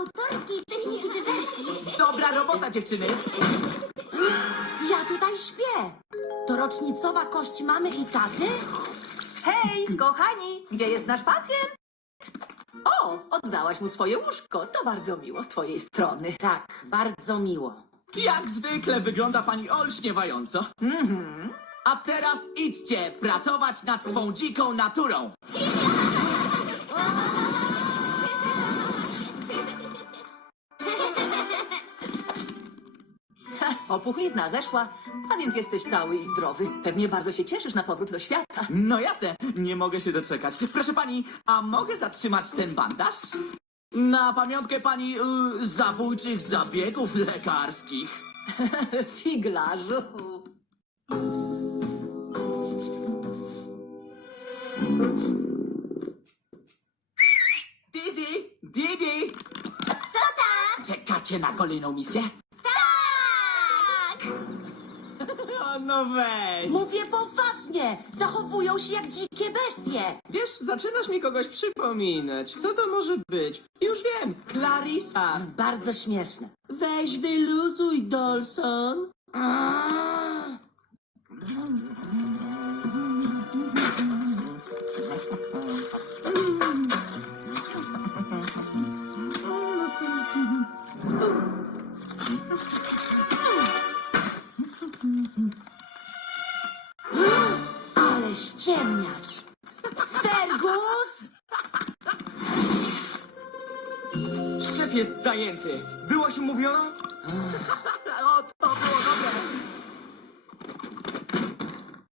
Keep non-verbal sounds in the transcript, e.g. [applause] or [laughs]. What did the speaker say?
autorskiej techniki dywersji. Dobra robota, dziewczyny. Ja tutaj śpię. To rocznicowa kość mamy i taty? Hej, kochani, gdzie jest nasz pacjent? O, oddałaś mu swoje łóżko. To bardzo miło z twojej strony. Tak, bardzo miło. Jak zwykle wygląda pani olśniewająco. Mm -hmm. A teraz idźcie pracować nad swoją dziką naturą. [laughs] opuchlizna zeszła, a więc jesteś cały i zdrowy. Pewnie bardzo się cieszysz na powrót do świata. No jasne, nie mogę się doczekać. Proszę pani, a mogę zatrzymać ten bandaż? Na pamiątkę pani y, yy, zabójczych zabiegów lekarskich. Figlarzu. Dizzy! Didi! Co tam? Czekacie na kolejną misję? no weź! Mówię poważnie! Zachowują się jak dzikie bestie! Wiesz, zaczynasz mi kogoś przypominać. Co to może być? Już wiem! Clarissa! Bardzo śmieszne. Weź wyluzuj, Dolson! Oh. ziemniarz. Fergus! Szef jest zajęty. Byłaś umówiona? Oto